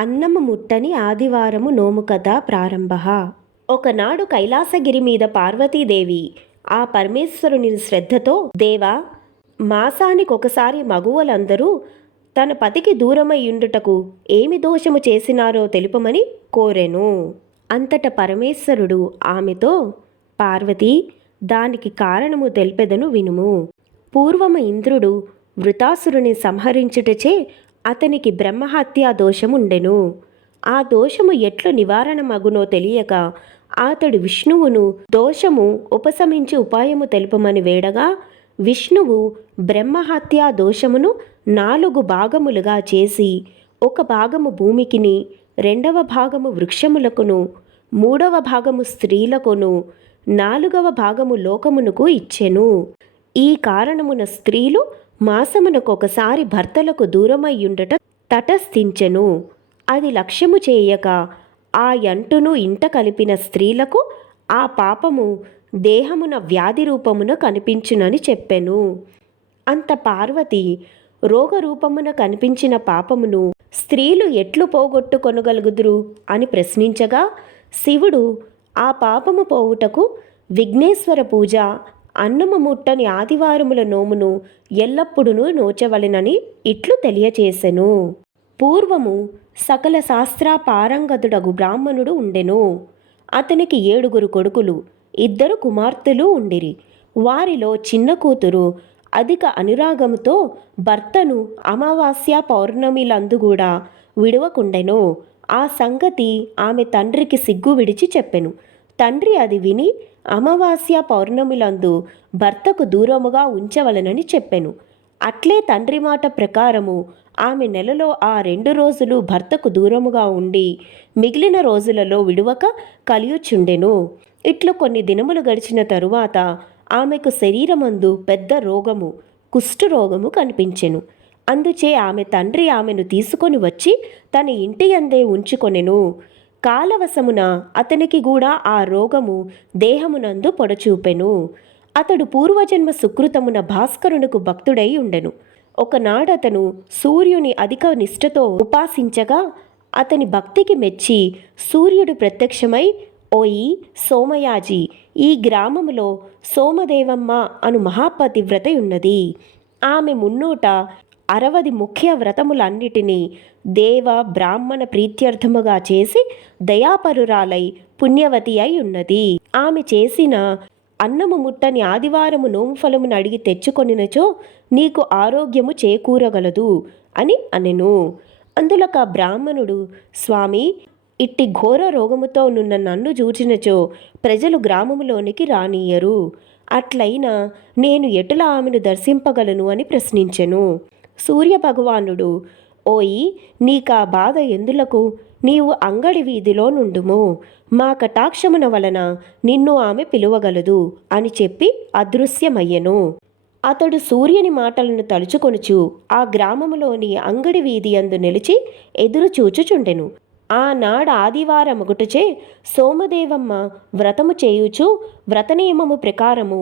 అన్నము ముట్టని ఆదివారము నోము కథ ప్రారంభ. ఒకనాడు కైలాసగిరి మీద పార్వతీదేవి ఆ పరమేశ్వరుని శ్రద్ధతో, దేవా, మాసానికొకసారి మగువలందరూ తన పతికి దూరమయ్యుండుటకు ఏమి దోషము చేసినారో తెలుపమని కోరెను. అంతట పరమేశ్వరుడు ఆమెతో, పార్వతీ, దానికి కారణము తెల్పెదను వినుము. పూర్వము ఇంద్రుడు వృతాసురుని సంహరించుటచే అతనికి బ్రహ్మహత్యా దోషముండెను. ఆ దోషము ఎట్లు నివారణమగునో తెలియక అతడు విష్ణువును దోషము ఉపశమించి ఉపాయము తెలుపమని వేడగా, విష్ణువు బ్రహ్మహత్యా దోషమును 4 భాగములుగా చేసి, ఒక భాగము భూమికిని, 2వ భాగము వృక్షములకును, 3వ భాగము స్త్రీలకును, 4వ భాగము లోకమునకు ఇచ్చెను. ఈ కారణమున స్త్రీలు మాసమునకొకసారి భర్తలకు దూరమయ్యుండట తటస్థించెను. అది లక్ష్యము చేయక ఆ యంటును ఇంట కలిపిన స్త్రీలకు ఆ పాపము దేహమున వ్యాధి రూపమున కనిపించునని చెప్పెను. అంత పార్వతి రోగరూపమున కనిపించిన పాపమును స్త్రీలు ఎట్లు పోగొట్టుకొనగలుగుదురు అని ప్రశ్నించగా, శివుడు ఆ పాపము పోవుటకు విఘ్నేశ్వర పూజ, అన్నము ముట్టని ఆదివారముల నోమును ఎల్లప్పుడూ నోచవలెనని ఇట్లు తెలియచేసెను. పూర్వము సకల శాస్త్ర పారంగతుడగు బ్రాహ్మణుడు ఉండెను. అతనికి 7 కొడుకులు, 2 కుమార్తెలు ఉండిరి. వారిలో చిన్న కూతురు అధిక అనురాగముతో భర్తను అమావాస్య పౌర్ణమిలందు కూడా విడవకుండెను. ఆ సంగతి ఆమె తండ్రికి సిగ్గు విడిచి చెప్పెను. తండ్రి అది విని అమావాస్య పౌర్ణమిలందు భర్తకు దూరముగా ఉంచవలనని చెప్పెను. అట్లే తండ్రి మాట ప్రకారము ఆమె నెలలో ఆ 2 రోజులు భర్తకు దూరముగా ఉండి, మిగిలిన రోజులలో విడువక కలియుచుండెను. ఇట్లు కొన్ని దినములు గడిచిన తరువాత ఆమెకు శరీరమందు పెద్ద రోగము, కుష్ఠరోగము కనిపించెను. అందుచే ఆమె తండ్రి ఆమెను తీసుకొని వచ్చి తన ఇంటి యందే ఉంచుకొనెను. కాలవశమున అతనికి కూడా ఆ రోగము దేహమునందు పొడచూపెను. అతడు పూర్వజన్మ సుకృతమున భాస్కరునకు భక్తుడై ఉండెను. ఒకనాడతను సూర్యుని అధిక నిష్ఠతో ఉపాసించగా అతని భక్తికి మెచ్చి సూర్యుడు ప్రత్యక్షమై, ఓయి సోమయాజి, ఈ గ్రామములో సోమదేవమ్మ అను మహాపతివ్రత ఉన్నది. ఆమె మున్నోట 60 ముఖ్య వ్రతములన్నిటినీ దేవ బ్రాహ్మణ ప్రీత్యర్థముగా చేసి దయాపరురాలై పుణ్యవతి అయి ఉన్నది. ఆమె చేసిన అన్నము ముట్టని ఆదివారము నోము ఫలమును అడిగి తెచ్చుకొనినచో నీకు ఆరోగ్యము చేకూరగలదు అని అనెను. అందులక బ్రాహ్మణుడు, స్వామి, ఇట్టి ఘోర రోగముతో నున్న నన్ను చూచినచో ప్రజలు గ్రామములోనికి రానీయరు. అట్లయినా నేను ఎటులా ఆమెను దర్శింపగలను అని ప్రశ్నించెను. సూర్యభగవానుడు, ఓయి, నీకా బాధ ఎందులకు? నీవు అంగడి వీధిలో నుండుము. మా కటాక్షమున వలన నిన్ను ఆమె పిలువగలదు అని చెప్పి అదృశ్యమయ్యెను. అతడు సూర్యుని మాటలను తలుచుకొనుచు ఆ గ్రామములోని అంగడి వీధి యందు నిలిచి ఎదురు చూచుచుండెను. ఆనాడు ఆదివారమగుటచే సోమదేవమ్మ వ్రతము చేయుచు వ్రతనియమము ప్రకారము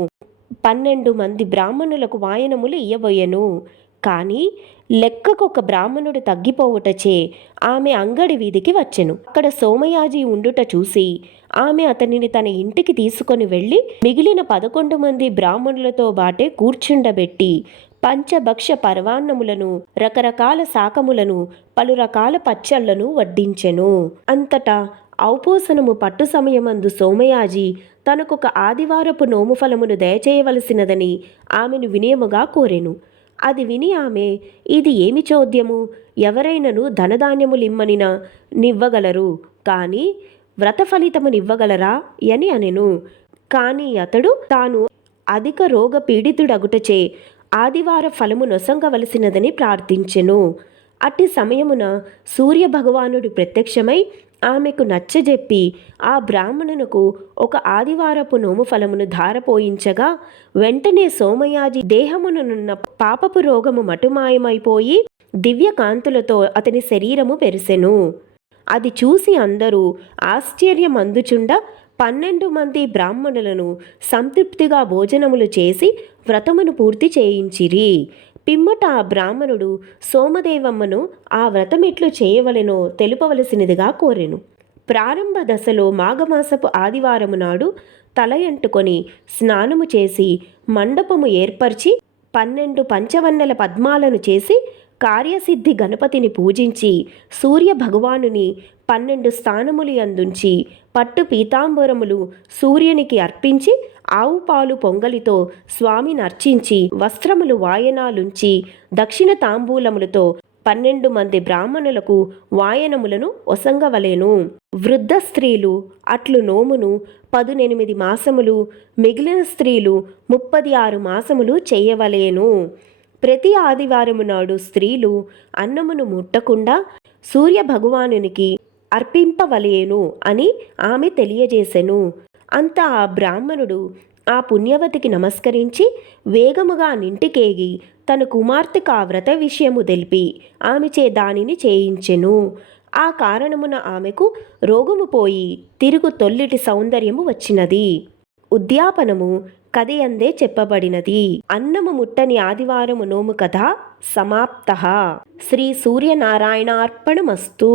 12 మంది బ్రాహ్మణులకు వాయనములు ఇయ్యబోయెను. కానీ లెక్కకొక బ్రాహ్మణుడు తగ్గిపోవుటచే ఆమె అంగడి వీధికి వచ్చెను. అక్కడ సోమయాజి ఉండుట చూసి ఆమె అతనిని తన ఇంటికి తీసుకొని వెళ్ళి మిగిలిన 11 మంది బ్రాహ్మణులతో బాటే కూర్చుండబెట్టి పంచభక్ష పరవాన్నములను, రకరకాల శాకములను, పలు రకాల పచ్చళ్లను వడ్డించెను. అంతటా ఔపోసనము పట్టు సమయమందు సోమయాజి తనకొక ఆదివారపు నోము ఫలమును దయచేయవలసినదని ఆమెను వినయముగా కోరెను. అది విని ఆమె, ఇది ఏమి చోద్యము? ఎవరైనను ధనధాన్యములిమ్మనిన నివ్వగలరు, కానీ వ్రత ఫలితమునివ్వగలరా అని అనెను. కానీ అతడు తాను అధిక రోగ పీడితుడగుటచే ఆదివార ఫలము నొసంగవలసినదని ప్రార్థించెను. అట్టి సమయమున సూర్యభగవానుడు ప్రత్యక్షమై ఆమెకు నచ్చజెప్పి ఆ బ్రాహ్మణునకు ఒక ఆదివారపు నోము ఫలమును ధారపోయించగా వెంటనే సోమయాజి దేహముననున్న పాపపు రోగము మటుమాయమైపోయి దివ్యకాంతులతో అతని శరీరము పెరిసెను. అది చూసి అందరూ ఆశ్చర్యమందుచుండ 12 మంది బ్రాహ్మణులను సంతృప్తిగా భోజనములు చేసి వ్రతమును పూర్తి చేయించిరి. పిమ్మట ఆ బ్రాహ్మణుడు సోమదేవమ్మను ఆ వ్రతమెట్లు చేయవలెనో తెలుపవలసినదిగా కోరెను. ప్రారంభ దశలో మాఘమాసపు ఆదివారము నాడు తల ఎంటుకొని స్నానము చేసి మండపము ఏర్పరిచి 12 పంచవన్నెల పద్మాలను చేసి కార్యసిద్ధి గణపతిని పూజించి సూర్య భగవానుని 12 స్థానములు అందుంచి పట్టు పీతాంబరములు సూర్యునికి అర్పించి ఆవు పాలు పొంగలితో స్వామిని అర్చించి వస్త్రములు వాయనాలుంచి దక్షిణ తాంబూలములతో 12 మంది బ్రాహ్మణులకు వాయనములను ఒసంగవలెను. వృద్ధ స్త్రీలు అట్లు నోమును 18 మాసములు, మిగిలిన స్త్రీలు 36 మాసములు చేయవలెను. ప్రతి ఆదివారము నాడు స్త్రీలు అన్నమును ముట్టకుండా సూర్య భగవానునికి అర్పింపవలెను అని ఆమె తెలియజేసెను. అంత ఆ బ్రాహ్మణుడు ఆ పుణ్యవతికి నమస్కరించి వేగముగా నింటికేగి తన కుమార్తెకు ఆ వ్రత విషయము తెలిపి ఆమెచే దానిని చేయించెను. ఆ కారణమున ఆమెకు రోగము పోయి తిరుగు తొల్లిటి సౌందర్యము వచ్చినది. ఉద్యాపనము కథయందే చెప్పబడినది. అన్నము ముట్టని ఆదివారము నోము కథ సమాప్త. శ్రీ సూర్యనారాయణార్పణమస్తు.